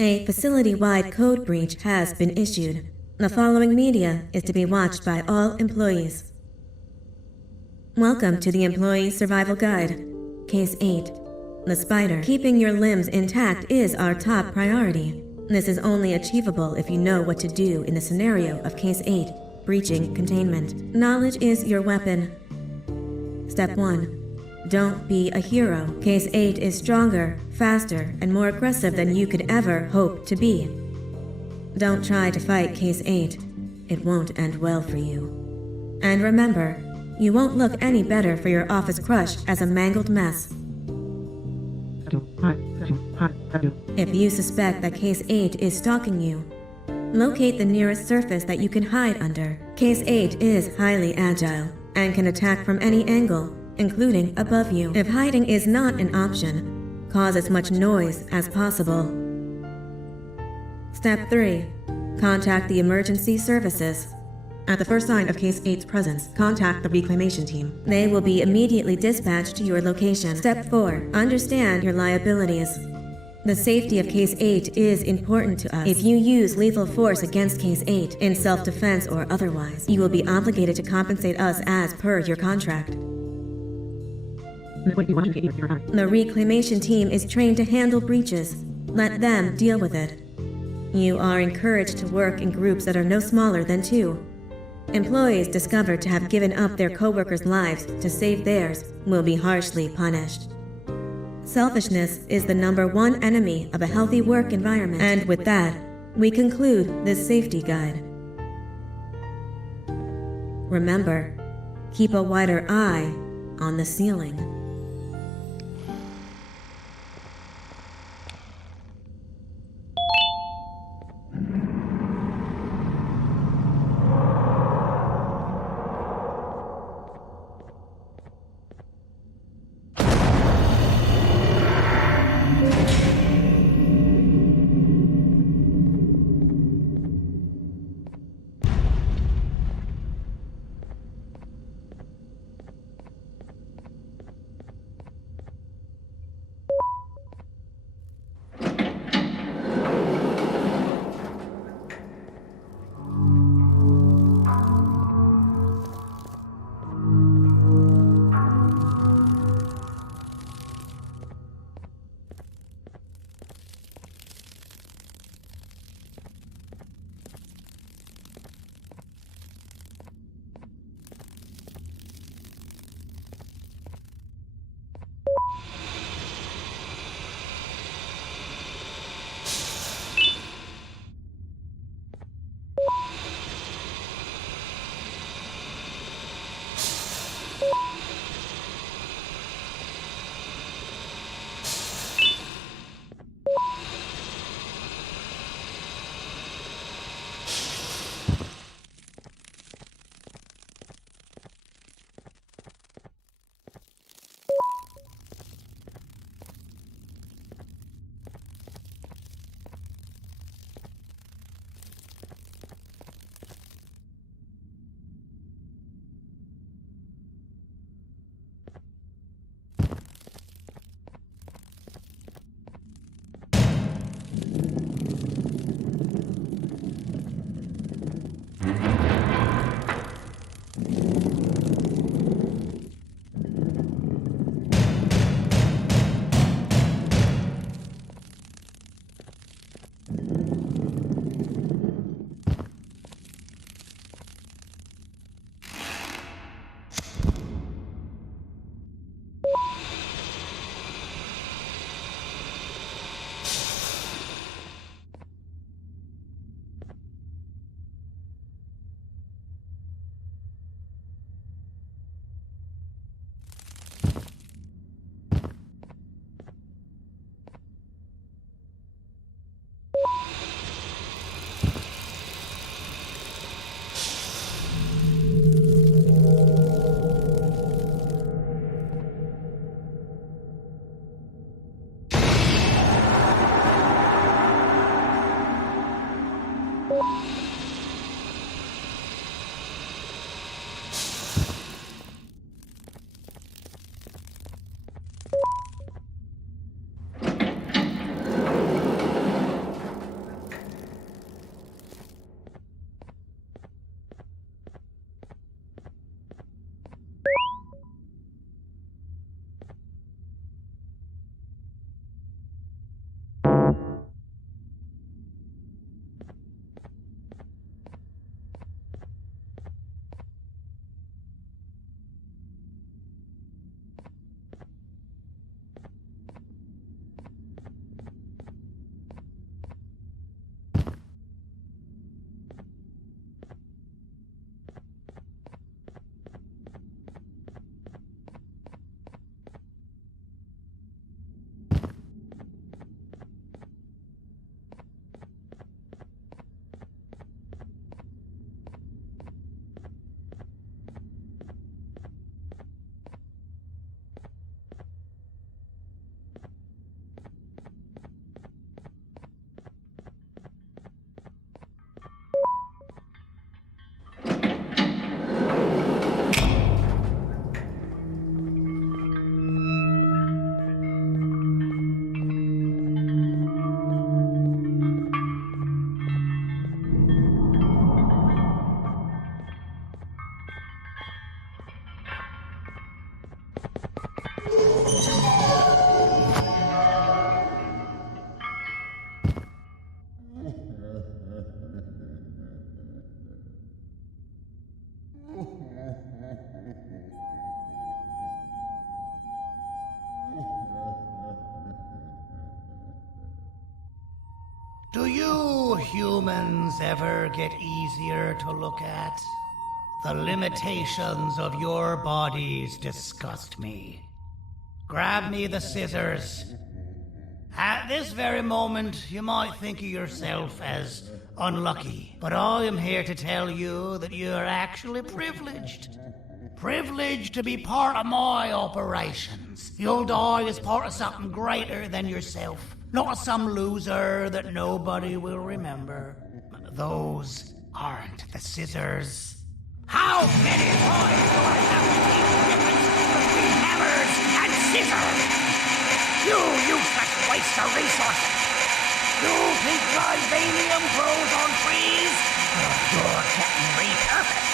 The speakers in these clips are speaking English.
A facility-wide code breach has been issued. The following media is to be watched by all employees. Welcome to the Employee Survival Guide. Case 8. The spider. Keeping your limbs intact is our top priority. This is only achievable if you know what to do in the scenario of Case 8, breaching containment. Knowledge is your weapon. Step 1. Don't be a hero. Case 8 is stronger, faster, and more aggressive than you could ever hope to be. Don't try to fight Case 8. It won't end well for you. And remember, you won't look any better for your office crush as a mangled mess. If you suspect that Case 8 is stalking you, locate the nearest surface that you can hide under. Case 8 is highly agile and can attack from any angle, including above you. If hiding is not an option, cause as much noise as possible. Step 3. Contact the emergency services. At the first sign of Case 8's presence, contact the reclamation team. They will be immediately dispatched to your location. Step 4. Understand your liabilities. The safety of Case 8 is important to us. If you use lethal force against Case 8, in self-defense or otherwise, you will be obligated to compensate us as per your contract. The reclamation team is trained to handle breaches. Let them deal with it. You are encouraged to work in groups that are no smaller than 2. Employees discovered to have given up their co-workers' lives to save theirs will be harshly punished. Selfishness is the #1 enemy of a healthy work environment. And with that, we conclude this safety guide. Remember, keep a wider eye on the ceiling. Do you humans ever get easier to look at? The limitations of your bodies disgust me. Grab me the scissors. At this very moment, you might think of yourself as unlucky, but I am here to tell you that you are actually privileged. Privileged to be part of my operations. You'll die as part of something greater than yourself, not as some loser that nobody will remember. Those aren't the scissors. How many times do I have to teach the difference between hammers and scissors? You useless waste of resources! You think vibranium grows on trees? You're getting repurposed.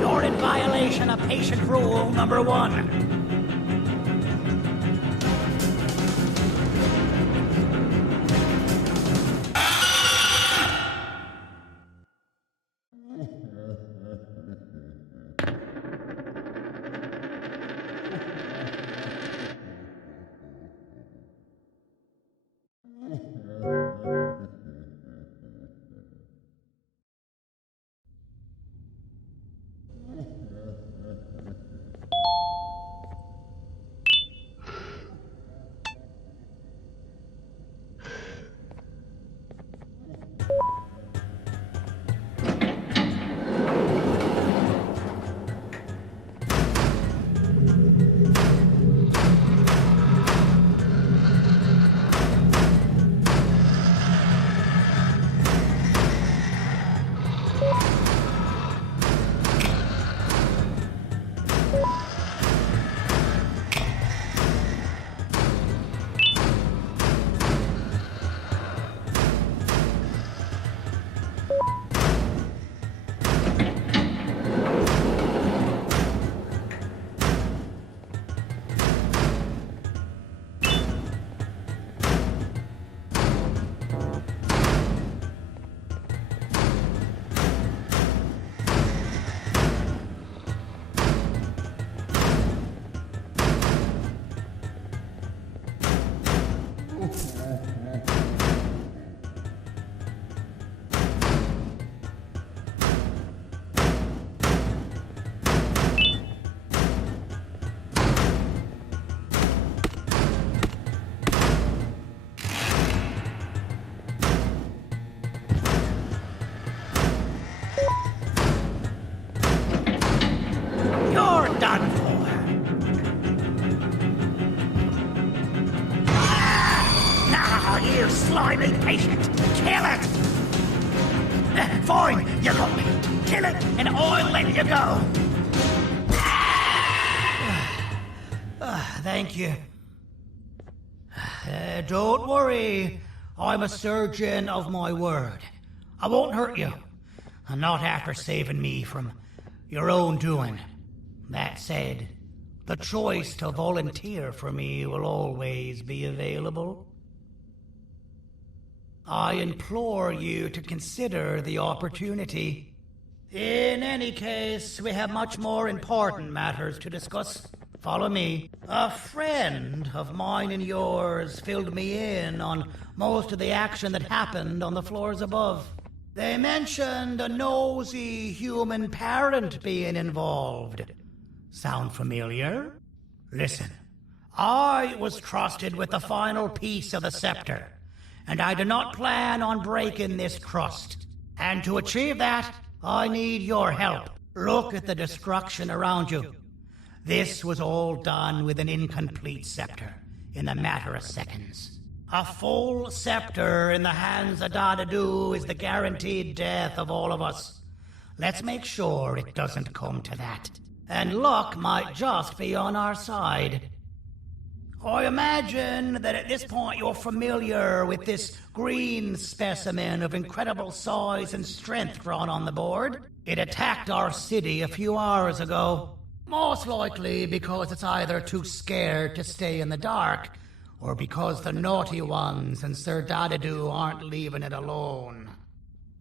You're in violation of patient rule number 1. You're done for. Now, you slimy patient, kill it! Fine, you got me. Kill it, and I'll let you go. Thank you. Don't worry. I'm a surgeon of my word. I won't hurt you. Not after saving me from your own doing. That said, the choice to volunteer for me will always be available. I implore you to consider the opportunity. In any case, we have much more important matters to discuss. Follow me. A friend of mine and yours filled me in on most of the action that happened on the floors above. They mentioned a nosy human parent being involved. Sound familiar? Listen, I was trusted with the final piece of the scepter, and I do not plan on breaking this trust. And to achieve that, I need your help. Look at the destruction around you. This was all done with an incomplete scepter in a matter of seconds. A full scepter in the hands of Dadadu is the guaranteed death of all of us. Let's make sure it doesn't come to that. And luck might just be on our side. I imagine that at this point you're familiar with this green specimen of incredible size and strength drawn on the board. It attacked our city a few hours ago. Most likely because it's either too scared to stay in the dark, or because the naughty ones and Sir Dadadu aren't leaving it alone.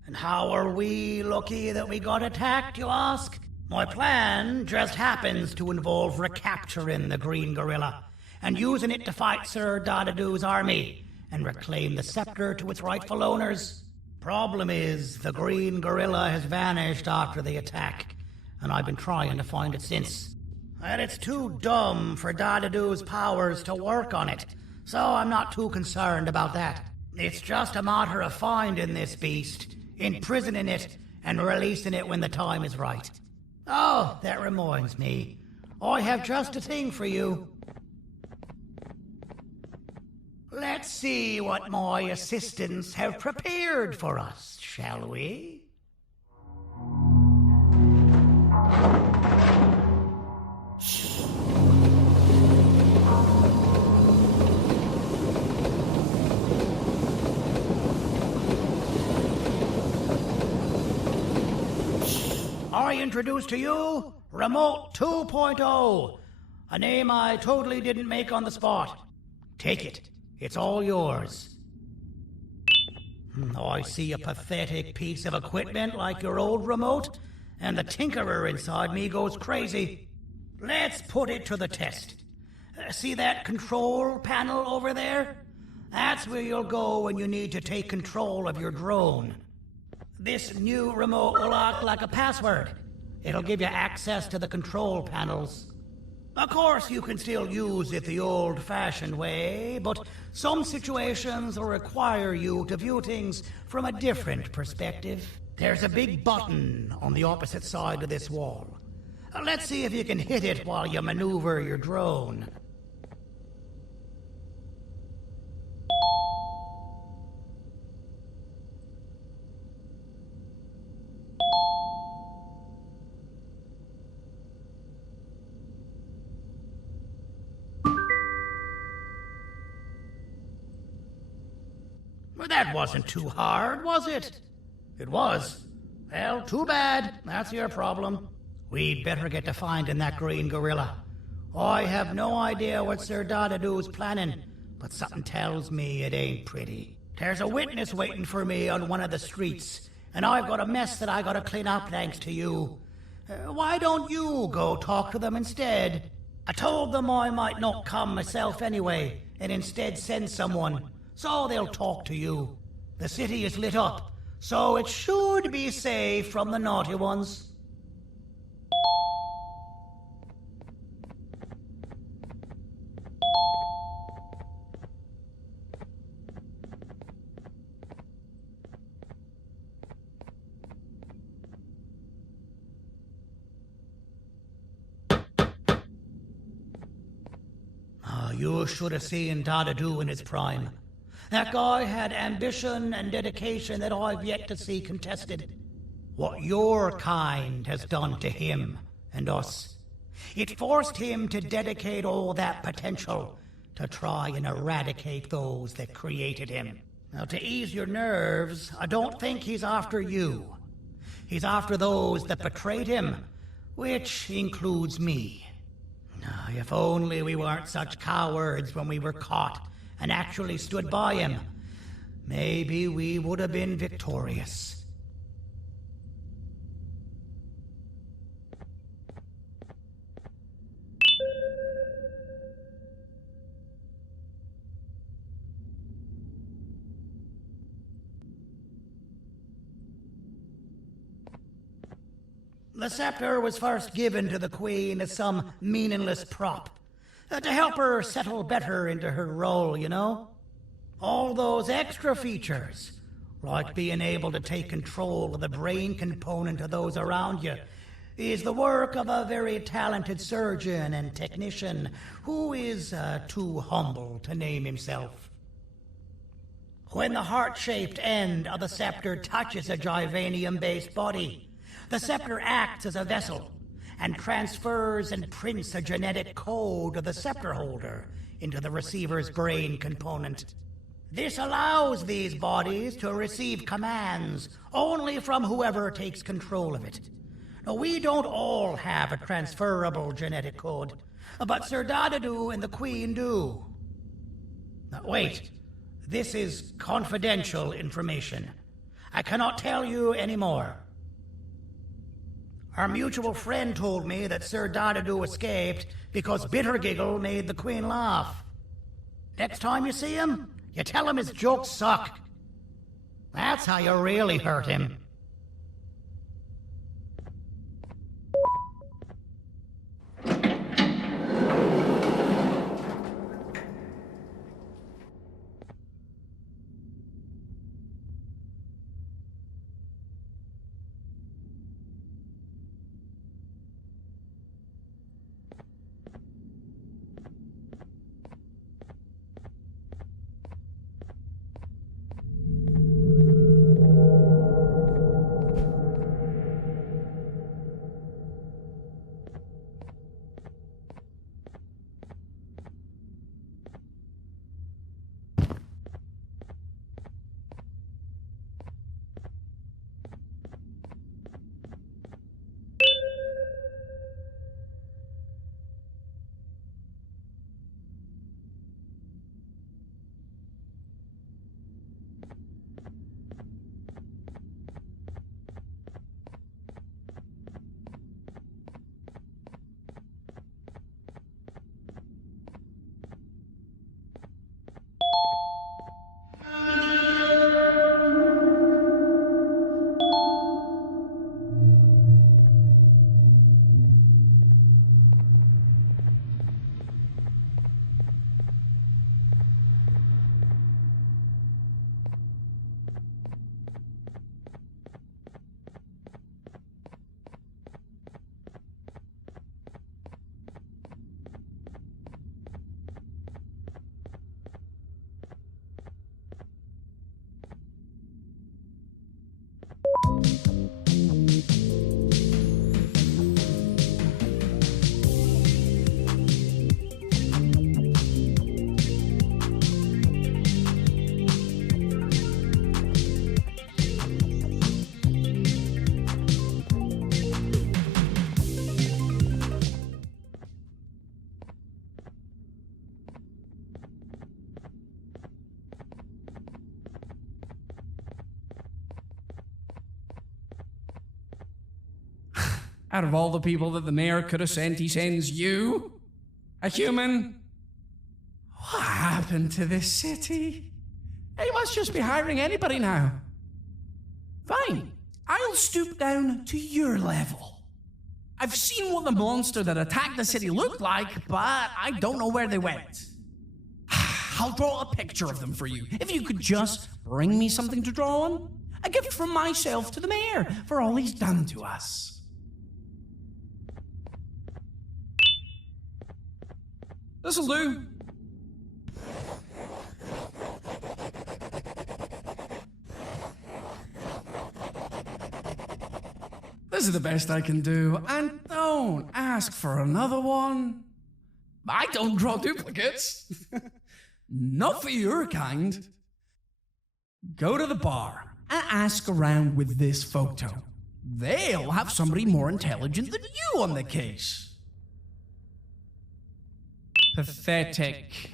And how are we lucky that we got attacked, you ask? My plan just happens to involve recapturing the green gorilla and using it to fight Sir Dadadu's army and reclaim the scepter to its rightful owners. Problem is, the green gorilla has vanished after the attack, and I've been trying to find it since. And it's too dumb for Dadadu's powers to work on it, so I'm not too concerned about that. It's just a matter of finding this beast, imprisoning it, and releasing it when the time is right. Oh, that reminds me. I have just a thing for you. Let's see what my assistants have prepared for us, shall we? I introduce to you Remote 2.0, a name I totally didn't make on the spot. Take it. It's all yours. I see a pathetic piece of equipment like your old remote, and the tinkerer inside me goes crazy. Let's put it to the test. See that control panel over there? That's where you'll go when you need to take control of your drone. This new remote will act like a password. It'll give you access to the control panels. Of course, you can still use it the old-fashioned way, but some situations will require you to view things from a different perspective. There's a big button on the opposite side of this wall. Let's see if you can hit it while you maneuver your drone. Well, that wasn't too hard, was it? It was. Well, too bad. That's your problem. We'd better get to finding that green gorilla. I have no idea what Sir Dadadu's planning, but something tells me it ain't pretty. There's a witness waiting for me on one of the streets, and I've got a mess that I gotta clean up thanks to you. Why don't you go talk to them instead? I told them I might not come myself anyway, and instead send someone, so they'll talk to you. The city is lit up, so it should be safe from the naughty ones. You should have seen Dadadu in his prime. That guy had ambition and dedication that I've yet to see contested. What your kind has done to him and us. It forced him to dedicate all that potential to try and eradicate those that created him. Now, to ease your nerves, I don't think he's after you. He's after those that betrayed him, which includes me. If only we weren't such cowards when we were caught and actually stood by him, maybe we would have been victorious. The scepter was first given to the Queen as some meaningless prop. To help her settle better into her role, you know? All those extra features, like being able to take control of the brain component of those around you, is the work of a very talented surgeon and technician who is too humble to name himself. When the heart-shaped end of the scepter touches a Givanium-based body, the scepter acts as a vessel and transfers and prints a genetic code of the scepter holder into the receiver's brain component. This allows these bodies to receive commands only from whoever takes control of it. Now, we don't all have a transferable genetic code, but Sir Dadadu and the Queen do. Now, wait. This is confidential information. I cannot tell you any more. Our mutual friend told me that Sir Dadadu escaped because Bittergiggle made the Queen laugh. Next time you see him, you tell him his jokes suck. That's how you really hurt him. Out of all the people that the mayor could have sent, he sends you? A human? What happened to this city? He must just be hiring anybody now. Fine, I'll stoop down to your level. I've seen what the monster that attacked the city looked like, but I don't know where they went. I'll draw a picture of them for you, if you could just bring me something to draw on. A gift from myself to the mayor for all he's done to us. This'll do. This is the best I can do, and don't ask for another one. I don't draw duplicates. Not for your kind. Go to the bar and ask around with this photo. They'll have somebody more intelligent than you on the case. Pathetic.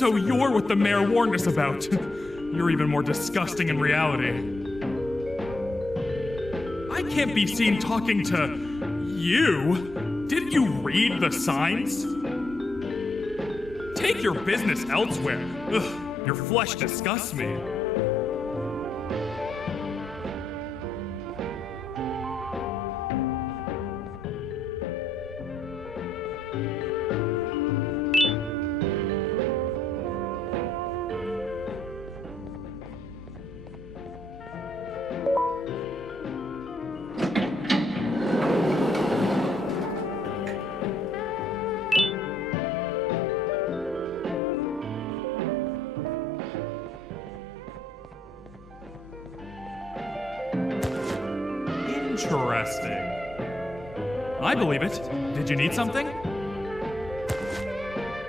So you're what the mayor warned us about. You're even more disgusting in reality. I can't be seen talking to you. Didn't you read the signs? Take your business elsewhere. Ugh, your flesh disgusts me. Interesting. I believe it. Did you need something?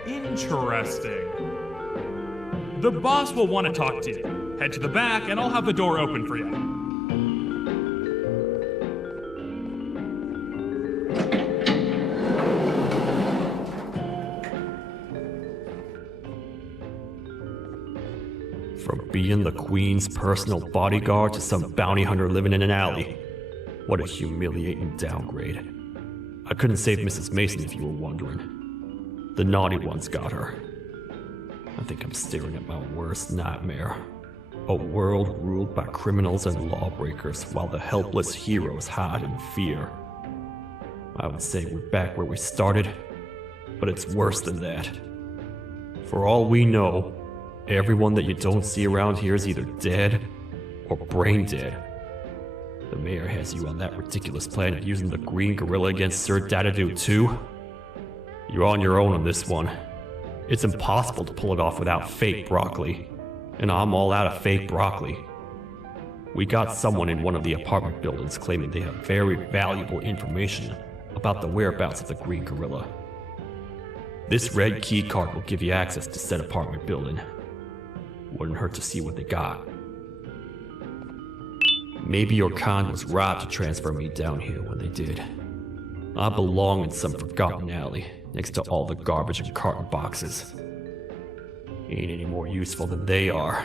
Interesting. The boss will want to talk to you. Head to the back and I'll have the door open for you. From being the Queen's personal bodyguard to some bounty hunter living in an alley. What a humiliating downgrade. I couldn't save Mrs. Mason if you were wondering. The naughty ones got her. I think I'm staring at my worst nightmare. A world ruled by criminals and lawbreakers while the helpless heroes hide in fear. I would say we're back where we started, but it's worse than that. For all we know, everyone that you don't see around here is either dead or brain dead. The mayor has you on that ridiculous plan of using the green gorilla against Sir Dadadoo too? You're on your own on this one. It's impossible to pull it off without fake broccoli. And I'm all out of fake broccoli. We got someone in one of the apartment buildings claiming they have very valuable information about the whereabouts of the green gorilla. This red key card will give you access to said apartment building. Wouldn't hurt to see what they got. Maybe your kind was right to transfer me down here when they did. I belong in some forgotten alley, next to all the garbage and carton boxes. Ain't any more useful than they are.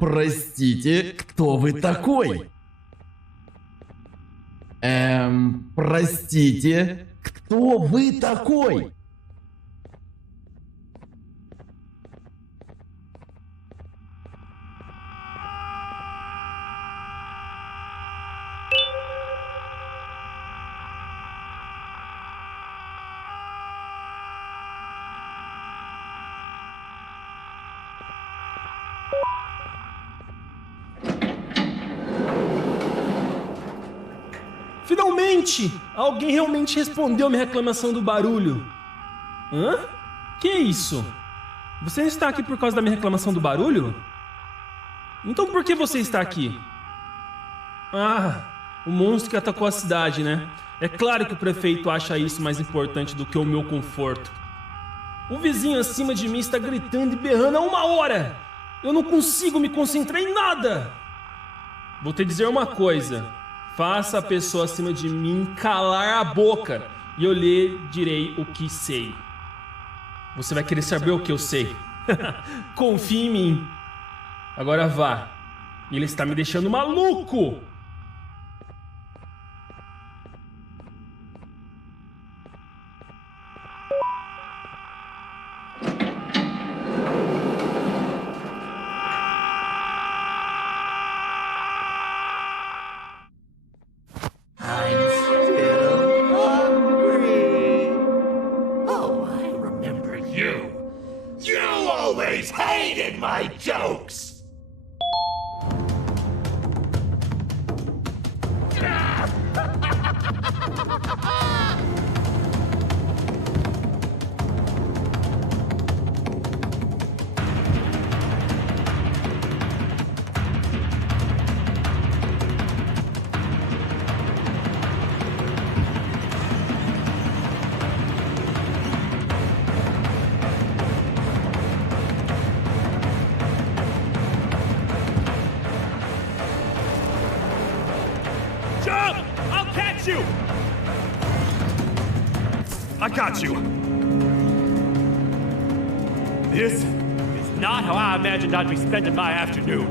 Простите, кто вы такой? Простите, кто вы такой? Finalmente! Alguém realmente respondeu a minha reclamação do barulho. Hã? Que isso? Você não está aqui por causa da minha reclamação do barulho? Então por que você está aqui? Ah, o monstro que atacou a cidade, né? É claro que o prefeito acha isso mais importante do que o meu conforto. O vizinho acima de mim está gritando e berrando há 1 hora! Eu não consigo me concentrar em nada! Vou te dizer uma coisa. Faça a pessoa acima de mim calar a boca e eu lhe direi o que sei. Você vai querer saber o que eu sei. Confie em mim. Agora vá. Ele está me deixando maluco. always hated my jokes! Jump! I'll catch you! I got you. This is not how I imagined I'd be spending my afternoon.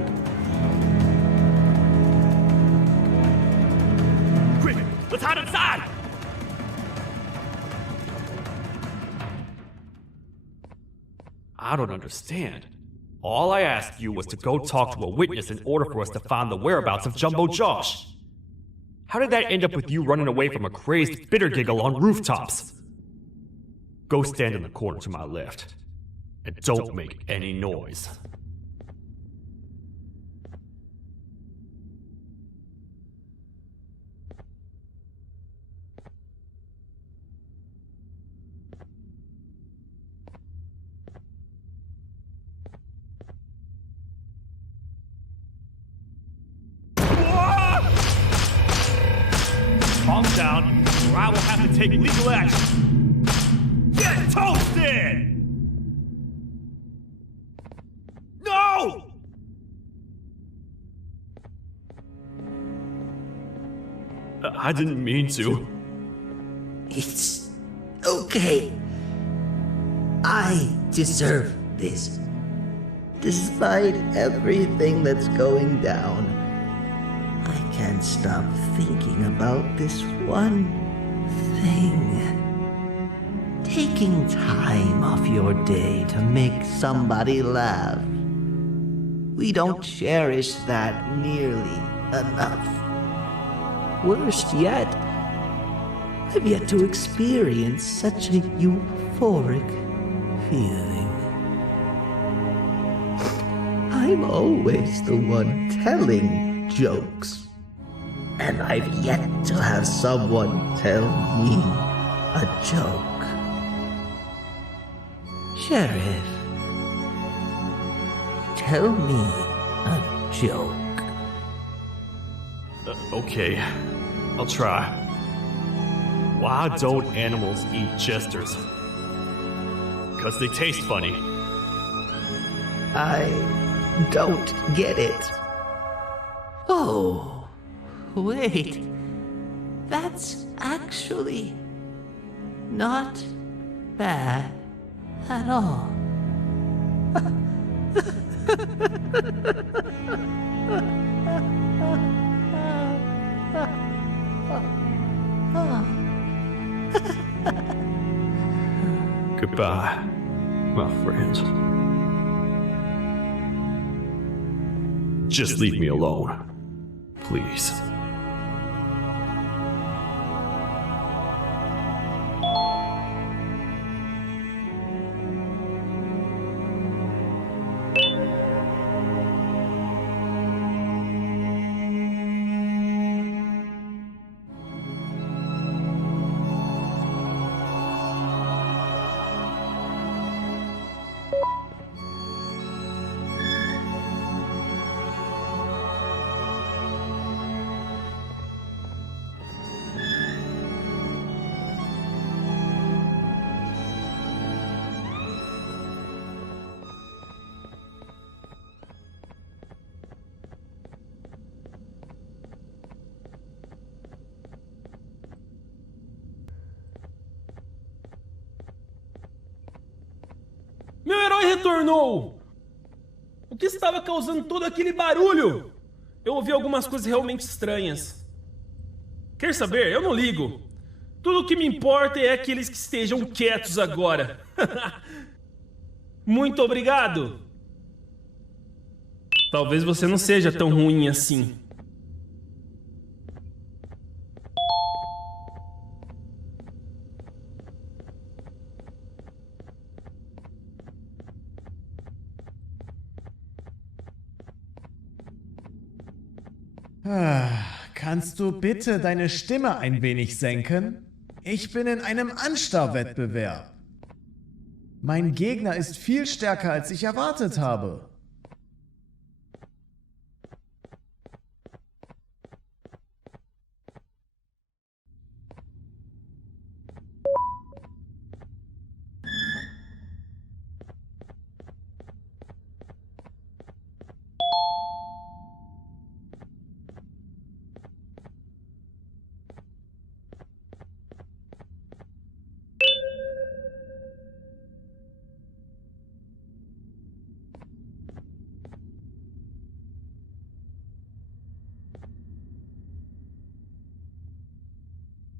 Quick, let's hide inside! I don't understand. All I asked you was to go talk to a witness in order for us to find the whereabouts of Jumbo Josh. How did that end up with you running away from a crazed bitter giggle on rooftops? Go stand in the corner to my left. And don't make any noise. Calm down, or I will have to take legal action. Get toasted! No! I didn't mean to. It's okay. I deserve this. Despite everything that's going down, I can't stop thinking about this one thing. Taking time off your day to make somebody laugh. We don't cherish that nearly enough. Worst yet, I've yet to experience such a euphoric feeling. I'm always the one telling jokes, and I've yet to have someone tell me a joke. Sheriff, tell me a joke. Okay, I'll try. Why don't animals eat jesters? 'Cause they taste funny. I don't get it. Oh, wait. That's actually not bad at all. Goodbye, my friend. Just leave me alone, please. Meu herói retornou! O que estava causando todo aquele barulho? Eu ouvi algumas coisas realmente estranhas. Quer saber? Eu não ligo. Tudo o que me importa é aqueles que estejam quietos agora. Muito obrigado! Talvez você não seja tão ruim assim. Kannst du bitte deine Stimme ein wenig senken? Ich bin in einem Anstarrwettbewerb. Mein Gegner ist viel stärker, als ich erwartet habe.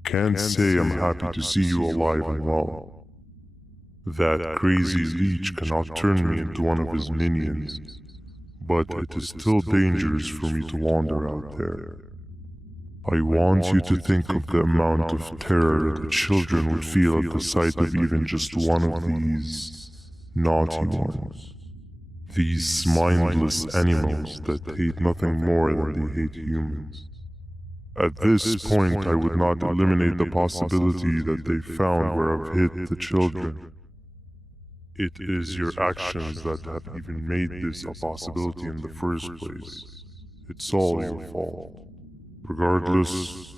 Can't say I'm happy to see you alive and well. That crazy leech cannot turn me into one of his minions, but it is still dangerous for me to wander out there. I want you to think of the amount of terror that the children would feel at the sight of even just one of these naughty ones. These mindless animals that hate nothing more than they hate humans. At this point, I would not eliminate the possibility that they found where I've hid the children. It is your actions that have even made this a possibility in the first place. It's all your fault. Regardless,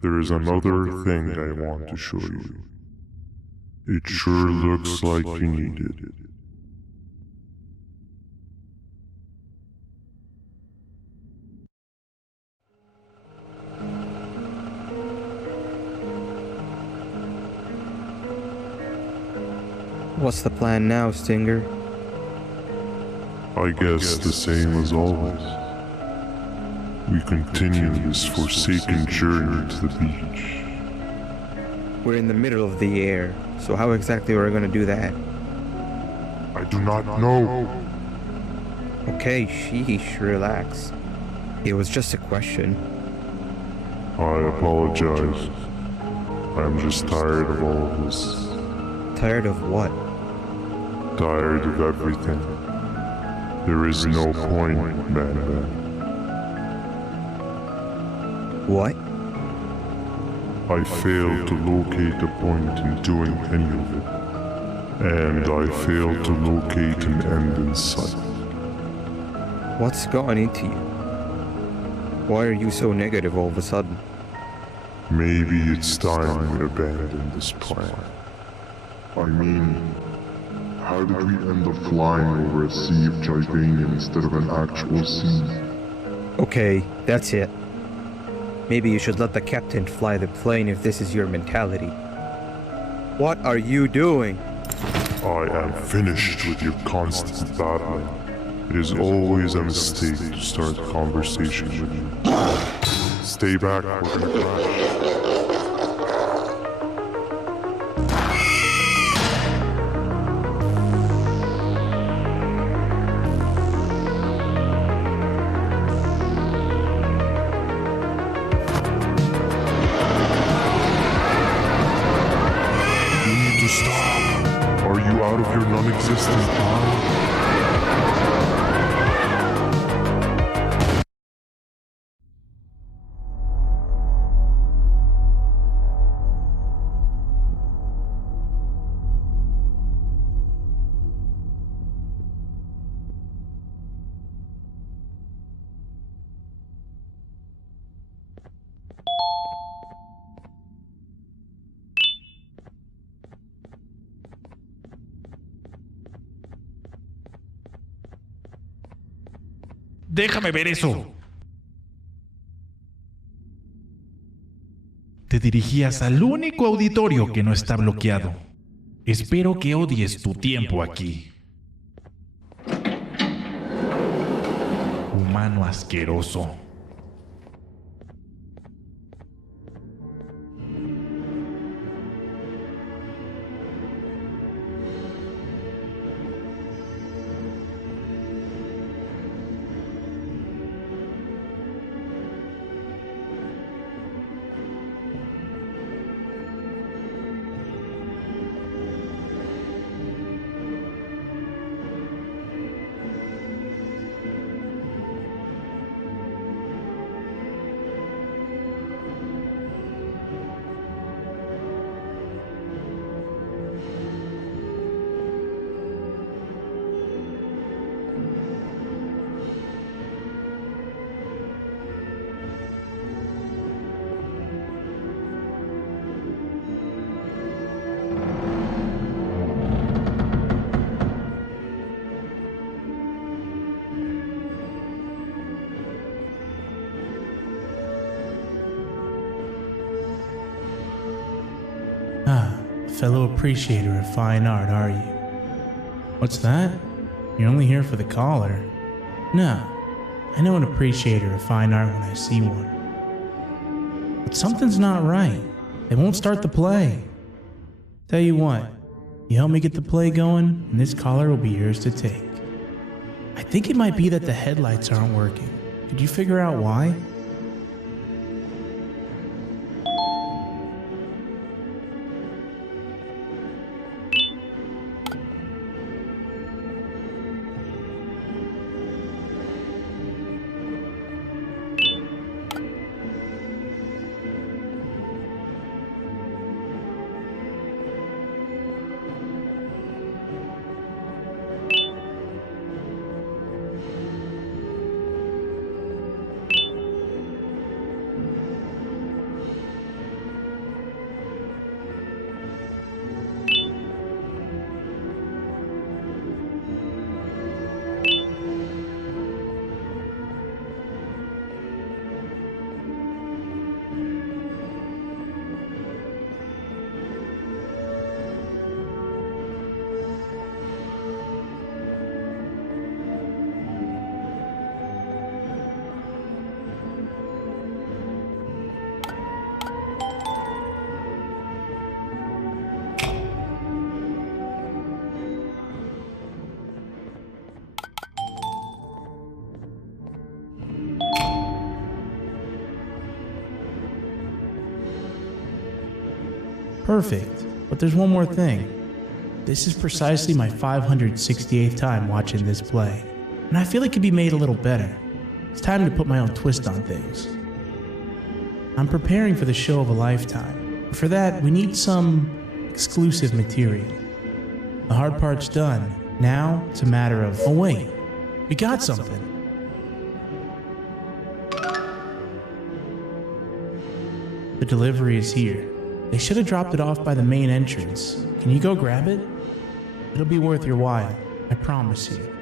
there is another thing I want to show you. It sure looks like you need it. What's the plan now, Stinger? I guess the same as always. We continue this forsaken journey to the beach. We're in the middle of the air, so how exactly are we going to do that? I do not know. Okay, sheesh, relax. It was just a question. I apologize. I'm just tired of all of this. Tired of what? Tired of everything. There is no point, banban. What? I failed to locate a point in doing any of it. And I failed to locate an end in sight. What's gotten into you? Why are you so negative all of a sudden? Maybe it's time we abandon this plan. I mean, how did we end up flying over a sea of Givanium instead of an actual sea? Okay, that's it. Maybe you should let the captain fly the plane if this is your mentality. What are you doing? I am finished with your constant battling. It is always a mistake to start a conversation with you. Stay back, we're gonna crash. Out of your non-existent mind? Déjame ver eso. Te dirigías al único auditorio que no está bloqueado. Espero que odies tu tiempo aquí. Humano asqueroso. fellow appreciator of fine art, are you? What's that? You're only here for the collar? No, I know an appreciator of fine art when I see one. But something's not right. They won't start the play. Tell you what, you help me get the play going, and this collar will be yours to take. I think it might be that the headlights aren't working. Could you figure out why? Perfect, but there's one more thing. This is precisely my 568th time watching this play, and I feel it could be made a little better. It's time to put my own twist on things. I'm preparing for the show of a lifetime, but for that we need some exclusive material. The hard part's done. Now it's a matter of, oh wait, we got something. The delivery is here. They should have dropped it off by the main entrance. Can you go grab it? It'll be worth your while, I promise you.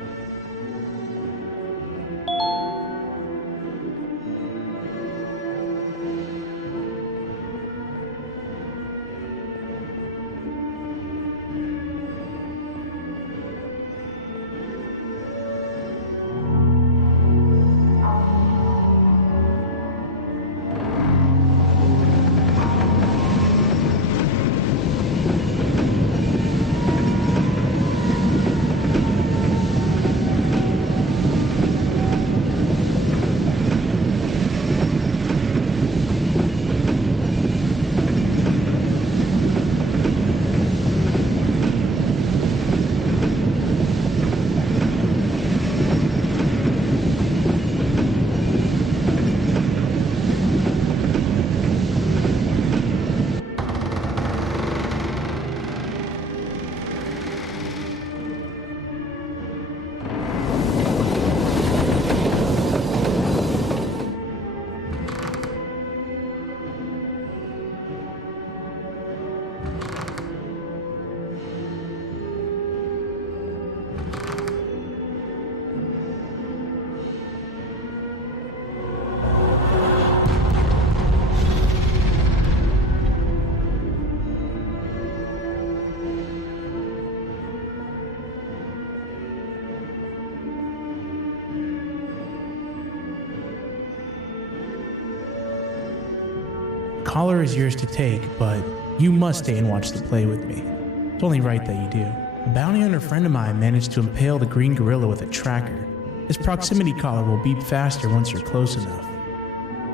Collar is yours to take, but you must stay and watch the play with me. It's only right that you do. A bounty hunter friend of mine managed to impale the green gorilla with a tracker. This proximity collar will beep faster once you're close enough.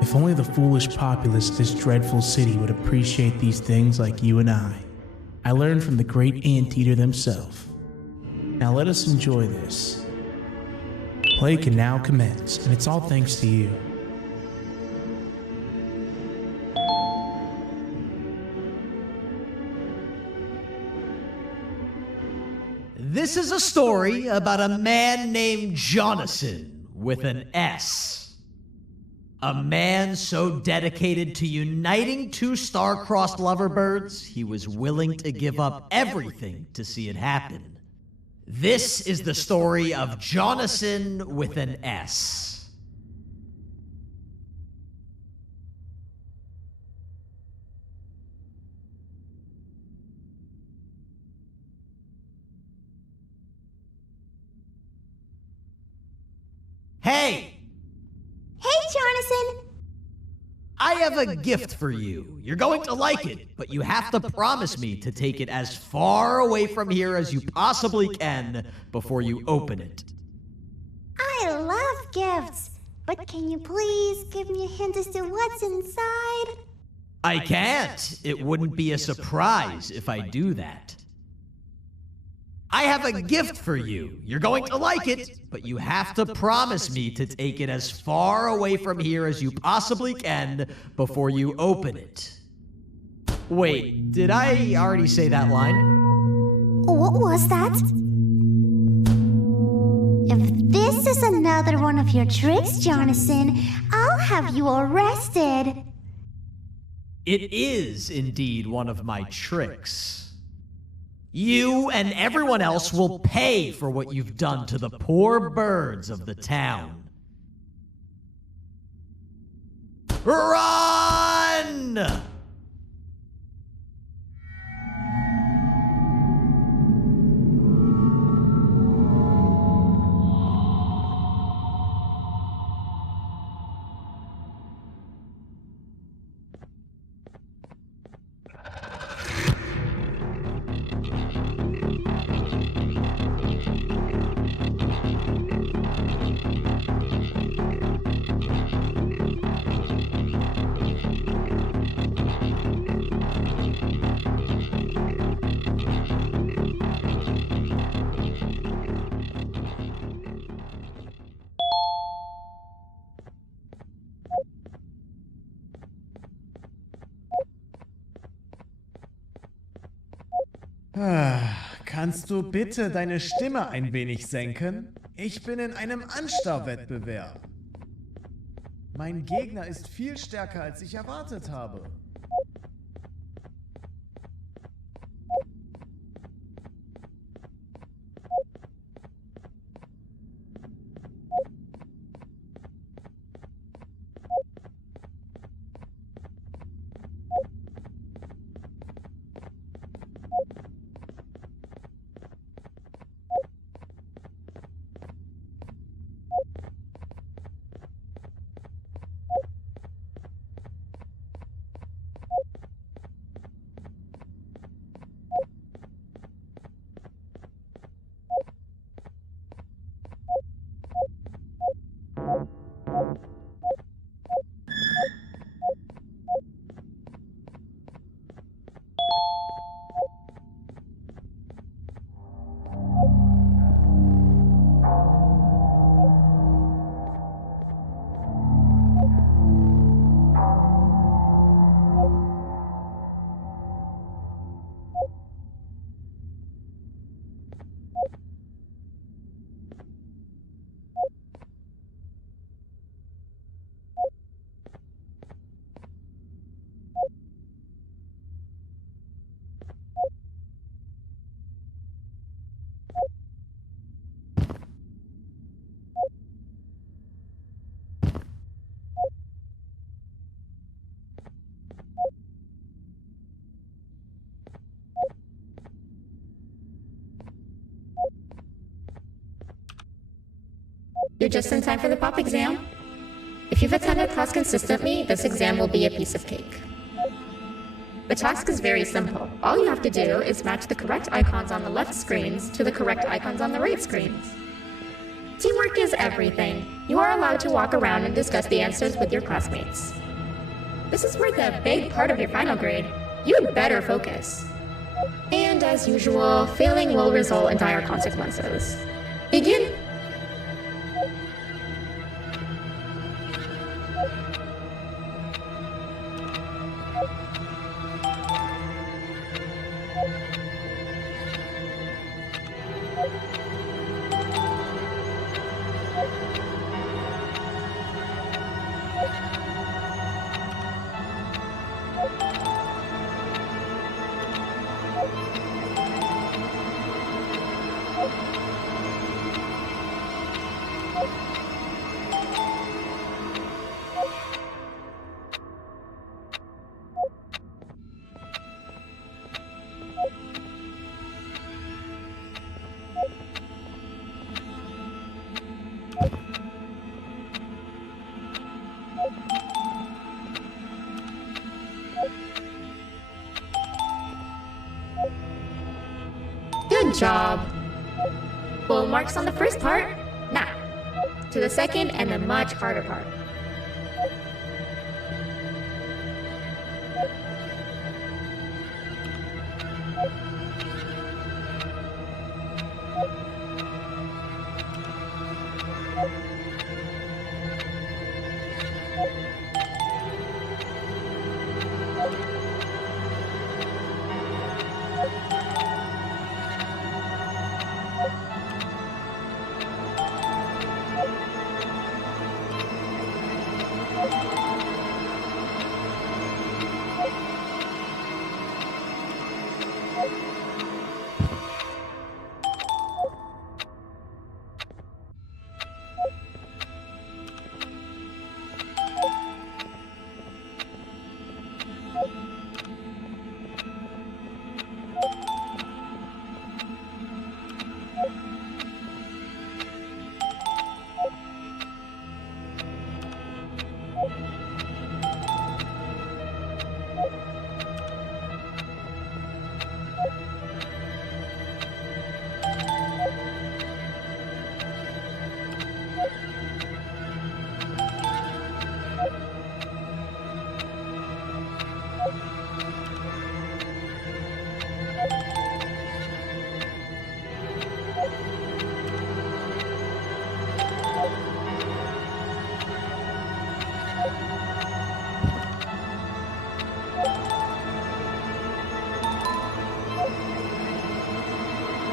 If only the foolish populace of this dreadful city would appreciate these things like you and I. I learned from the great anteater themselves. Now let us enjoy this. Play can now commence, and it's all thanks to you. This is a story about a man named Jonathan with an S. A man so dedicated to uniting two star-crossed loverbirds, he was willing to give up everything to see it happen. This is the story of Jonathan with an S. Hey! Hey, Jonathan! I have a gift for you. You're going to like it, but you have to promise me to take it as far away from here as you possibly can before you open it. I love gifts, but can you please give me a hint as to what's inside? I can't. It wouldn't be a surprise if I do that. I have a gift for you. You're going to like it, but you have to promise me to take it as far away from here as you possibly can before you open it. Wait, did I already say that line? What was that? If this is another one of your tricks, Jonathan, I'll have you arrested. It is indeed one of my tricks. You and everyone else will pay for what you've done to the poor birds of the town. Run! Kannst du bitte deine Stimme ein wenig senken? Ich bin in einem Anstarrwettbewerb. Mein Gegner ist viel stärker, als ich erwartet habe. You're just in time for the pop exam. If you've attended class consistently, this exam will be a piece of cake. The task is very simple. All you have to do is match the correct icons on the left screens to the correct icons on the right screens. Teamwork is everything. You are allowed to walk around and discuss the answers with your classmates. This is worth a big part of your final grade. You'd better focus. And as usual, failing will result in dire consequences. Begin! job. Full marks on the first part. Now, to the second and the much harder part.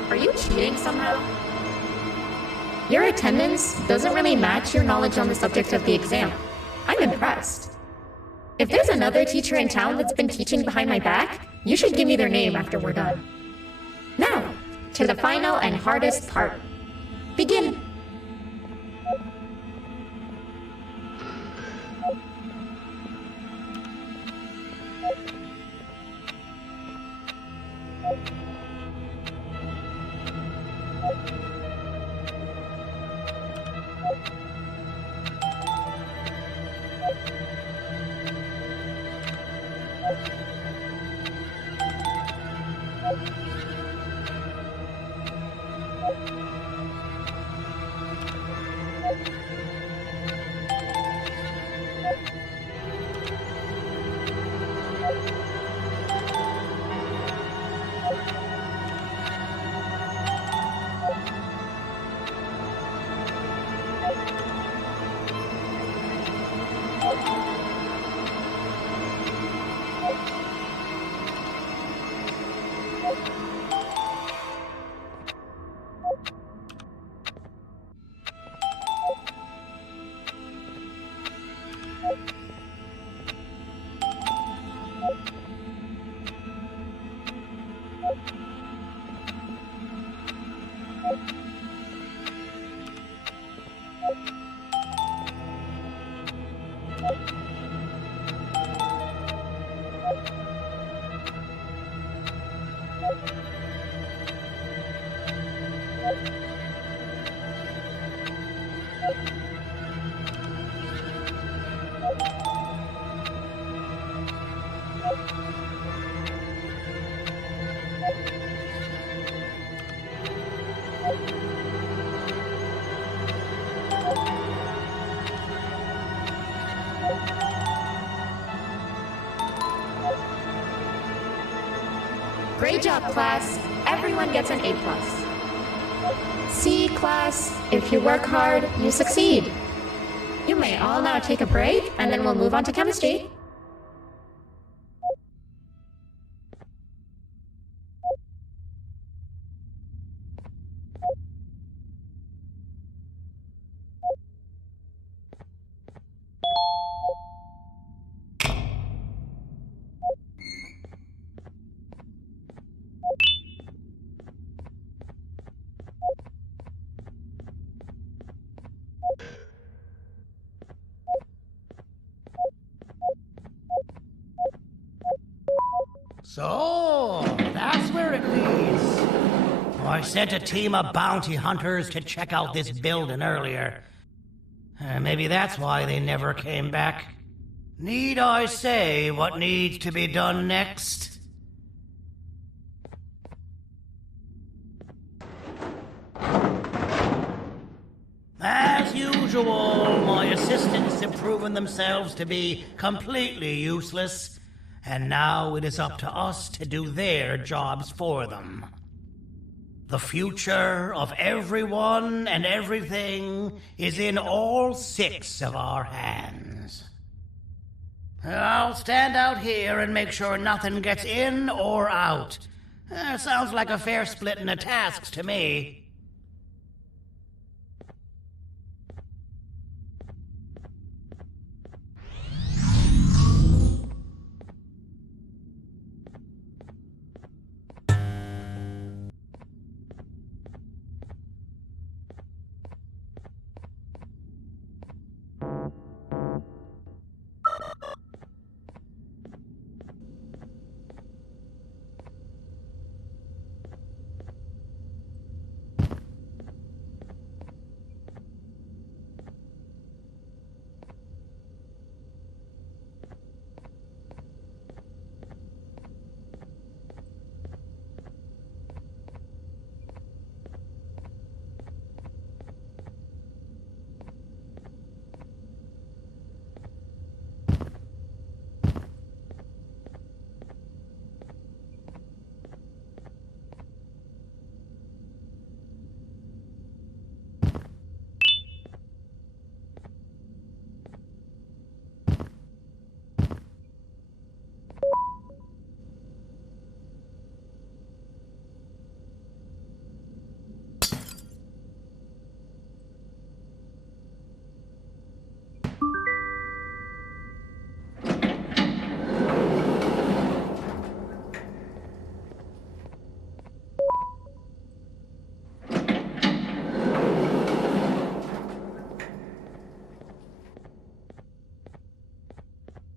Are you cheating somehow? Your attendance doesn't really match your knowledge on the subject of the exam. I'm impressed. If there's another teacher in town that's been teaching behind my back, you should give me their name after we're done. Now, to the final and hardest part. Begin. Great job, class. Everyone gets an A+. See, class, if you work hard, you succeed. You may all now take a break, and then we'll move on to chemistry. So, that's where it leads. I sent a team of bounty hunters to check out this building earlier. Maybe that's why they never came back. Need I say what needs to be done next? usual, my assistants have proven themselves to be completely useless, and now it is up to us to do their jobs for them. The future of everyone and everything is in all 6 of our hands. I'll stand out here and make sure nothing gets in or out. Sounds like a fair splitting of tasks to me.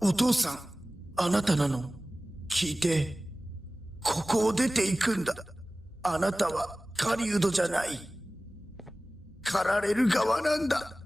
お父さん、あなたなの？聞いて、ここを出ていくんだ。あなたは狩人じゃない。狩られる側なんだ。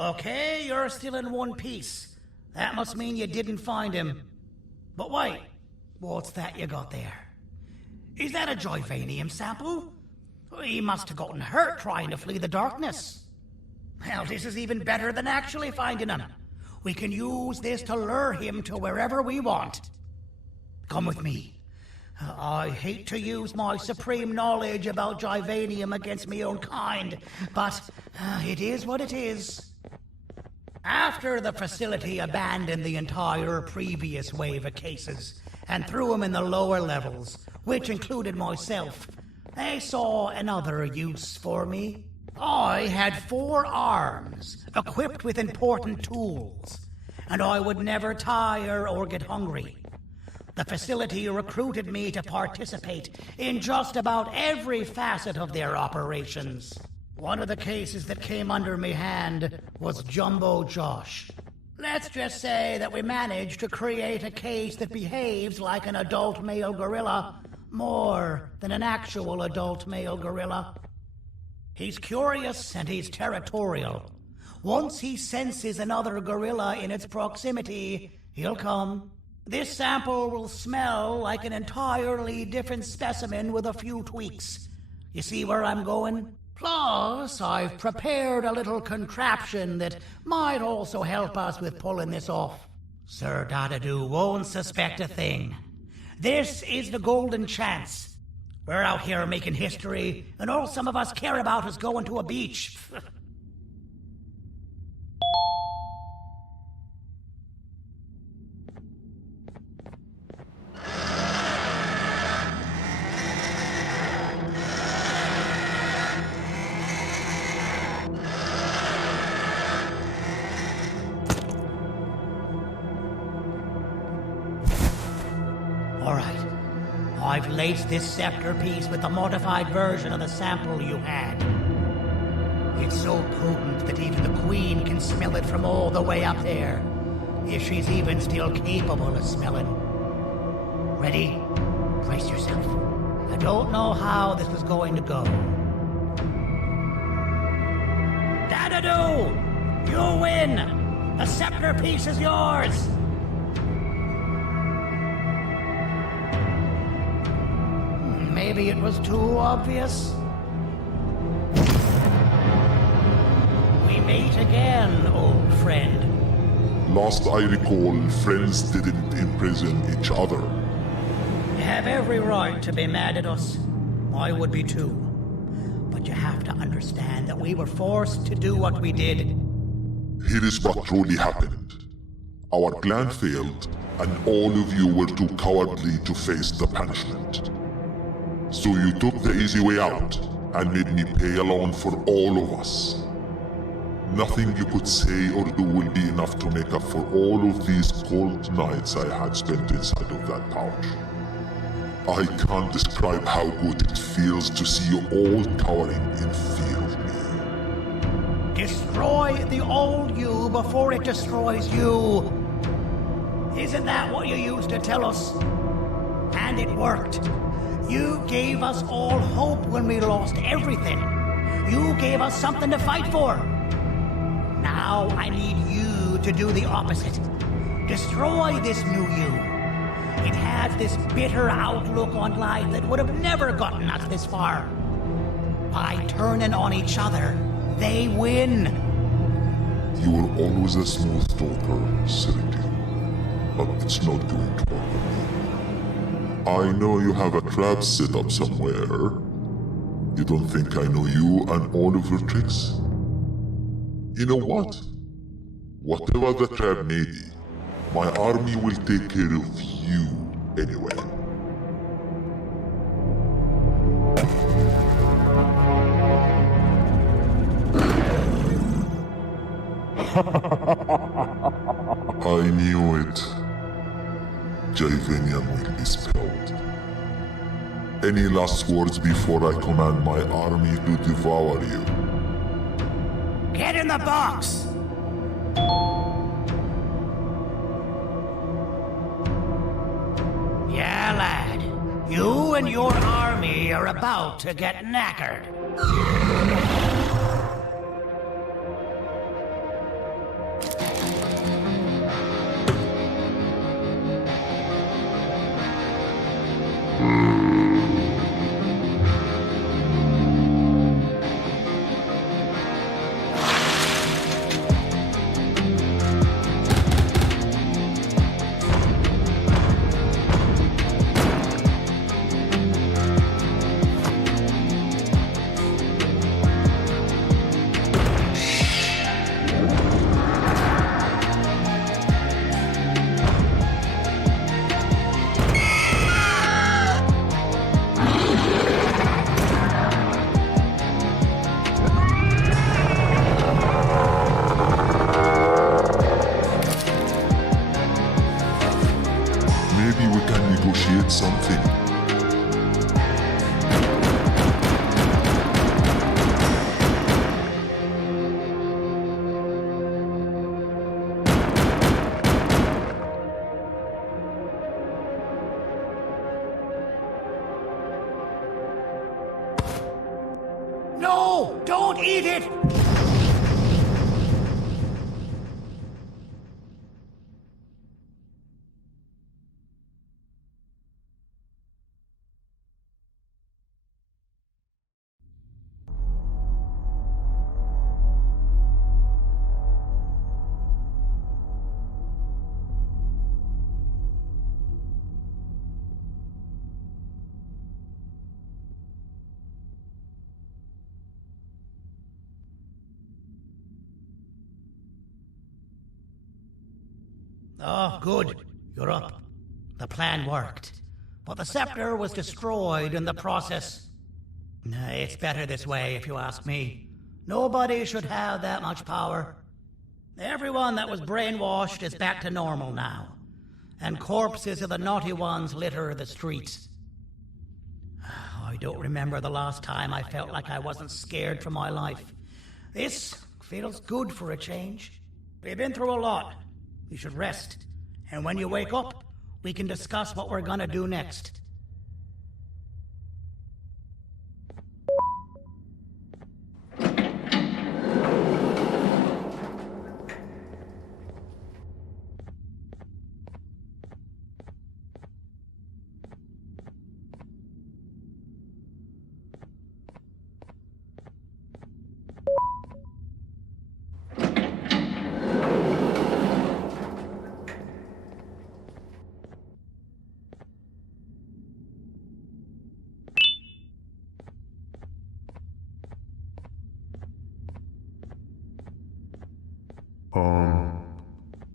Okay, you're still in one piece. That must mean you didn't find him. But wait, what's that you got there? Is that a Joyvanium sample? He must have gotten hurt trying to flee the darkness. Well, this is even better than actually finding him. We can use this to lure him to wherever we want. Come with me. I hate to use my supreme knowledge about Joyvanium against my own kind, but it is what it is. After the facility abandoned the entire previous wave of cases and threw them in the lower levels, which included myself, they saw another use for me. I had 4 arms, equipped with important tools, and I would never tire or get hungry. The facility recruited me to participate in just about every facet of their operations. One of the cases that came under me hand was Jumbo Josh. Let's just say that we managed to create a case that behaves like an adult male gorilla more than an actual adult male gorilla. He's curious and he's territorial. Once he senses another gorilla in its proximity, he'll come. This sample will smell like an entirely different specimen with a few tweaks. You see where I'm going? Plus, I've prepared a little contraption that might also help us with pulling this off. Sir Dadadoo won't suspect a thing. This is the golden chance. We're out here making history, and all some of us care about is going to a beach. All right. I've laced this scepter piece with the modified version of the sample you had. It's so potent that even the Queen can smell it from all the way up there, if she's even still capable of smelling. Ready? Brace yourself. I don't know how this is going to go. Dadadoo! You win! The scepter piece is yours! Maybe it was too obvious. We meet again, old friend. Last I recall, friends didn't imprison each other. You have every right to be mad at us. I would be too. But you have to understand that we were forced to do what we did. Here is what truly happened. Our plan failed, and all of you were too cowardly to face the punishment. So you took the easy way out, and made me pay alone for all of us. Nothing you could say or do will be enough to make up for all of these cold nights I had spent inside of that pouch. I can't describe how good it feels to see you all cowering in fear of me. Destroy the old you before it destroys you. Isn't that what you used to tell us? And it worked. You gave us all hope when we lost everything. You gave us something to fight for. Now I need you to do the opposite. Destroy this new you. It has this bitter outlook on life that would have never gotten us this far. By turning on each other, they win. You were always a smooth talker, Cyril, but it's not going to work. I know you have a trap set up somewhere. You don't think I know you and all of your tricks? You know what? Whatever the trap may be, my army will take care of you anyway. I knew it. Joyvanium will be spilled. Any last words before I command my army to devour you? Get in the box! Yeah, lad. You and your army are about to get knackered. Maybe we can negotiate something. No! Don't eat it! Oh, good. You're up. The plan worked. But the scepter was destroyed in the process. It's better this way, if you ask me. Nobody should have that much power. Everyone that was brainwashed is back to normal now. And corpses of the naughty ones litter the streets. I don't remember the last time I felt like I wasn't scared for my life. This feels good for a change. We've been through a lot. You should rest. And when you wake up, we can discuss what we're gonna do next.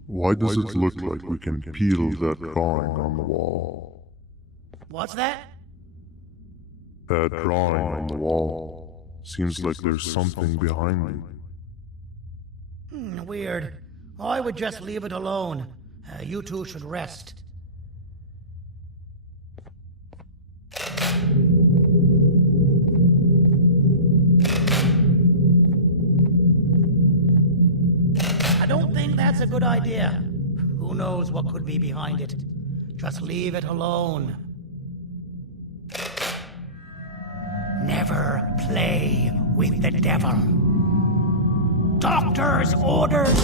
Why does it look like we can peel that drawing on the wall? What's that? That drawing on the wall. Seems like there's something behind it. Weird. I would just leave it alone. You two should rest. I don't think that's a good idea. Who knows what could be behind it? Just leave it alone. Never play with the devil. Doctor's orders!